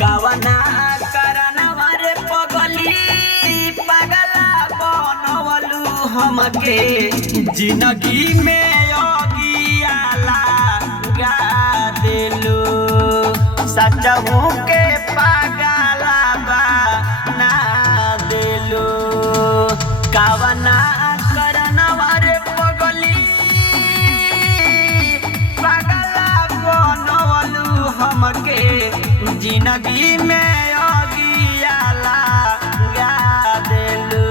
कवना करनवा रे पगली पगला बनवलू हमके जिंदगी में योगिया लगा देलू सचहू के पागला बना देलू कवना करनवा रे पगली पगला बनवलू हमके जिंदगी में योगिया लगा देलू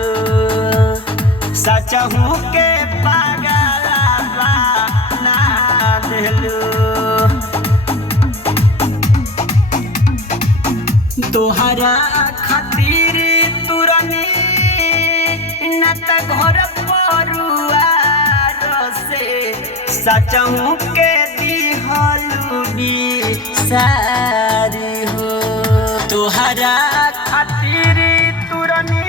सचहू के पागला बना देलू तोहरा खातिर तुरनी न त घर परिवार से सचहू के दिहलू बिसारी हो तोहरा खातिर तुरनी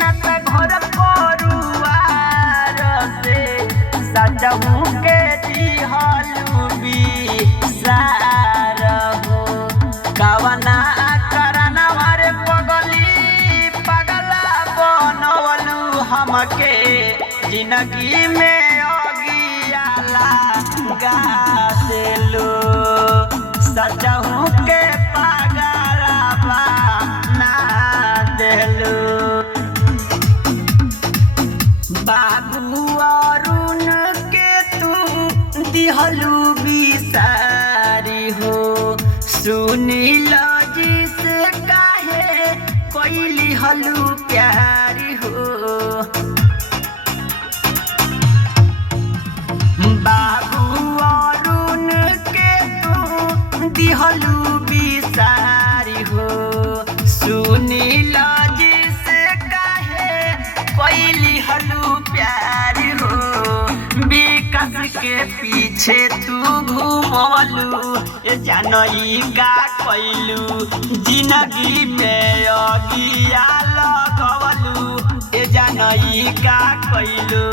न त घर परिवार से सचहू के दिहलू बिसार हो कवना हमके जिंदगी में योगिया लगा देलू सचहू के पागला बना देलू बाबू अरुण के तू दिहलू बिसारी हो सुनील जी से काहे कोइली हलू प्यारी हो बाबू अरुण के तू दिहलू बिसारी हो सुनील जी से काहे कोइली हलू प्यारी हो विकास के पीछे तू घूमलू ए जानई का कइलू जिंदगी में योगिया लगवलू ए जानई का कइलू।